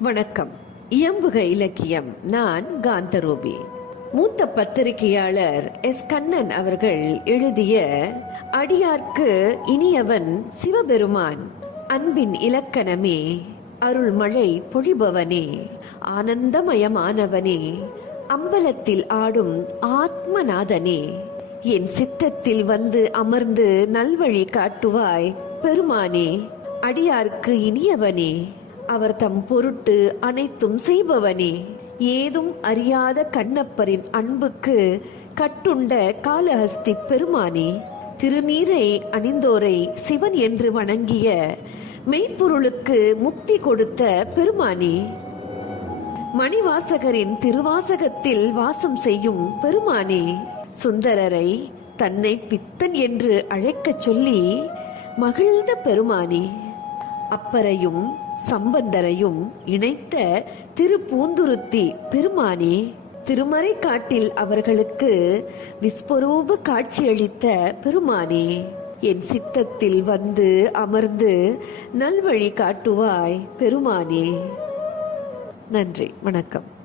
வணக்கம். இயம்புக இலக்கியம். நான் காந்தரூபி. மூத்த பத்திரிகையாளர் எஸ். கண்ணன் அவர்கள் எழுதிய அடியார்க்கு இனியவன் சிவபெருமான் அன்பின் இலக்கணமே அருள்மழை பொழிபவனே ஆனந்தமயமானவனே அம்பலத்தில் ஆடும் ஆத்மநாதனே என் சித்தத்தில் வந்து அமர்ந்து நல்வழி காட்டுவாய் பெருமானே அடியார்க்கு இனியவனே அவர் தம் பொருட்டு அனைத்தும் செய்பவனே. ஏதும் அறியாத கண்ணப்பரின் அன்புக்கு கட்டுண்ட காலஹஸ்தி பெருமானே. திருநீரை அணிந்தோரை சிவன் என்று வணங்கிய மெய்ப்பொருளுக்கு முக்தி கொடுத்த பெருமானே. மணிவாசகரின் திருவாசகத்தில் வாசம் செய்யும் பெருமானே. சுந்தரரை தன்னை பித்தன் என்று அழைக்கச் சொல்லி மகிழ்ந்த பெருமானே. அப்பரையும் சம்பந்தரையும் இணைத்த திருப்பூந்துருத்தி பெருமானே திருமறை காட்டில் அவர்களுக்கு விஸ்வரூப காட்சியளித்த பெருமானே என் சித்தத்தில் வந்து அமர்ந்து நல்வழி காட்டுவாய் பெருமானே. நன்றி வணக்கம்.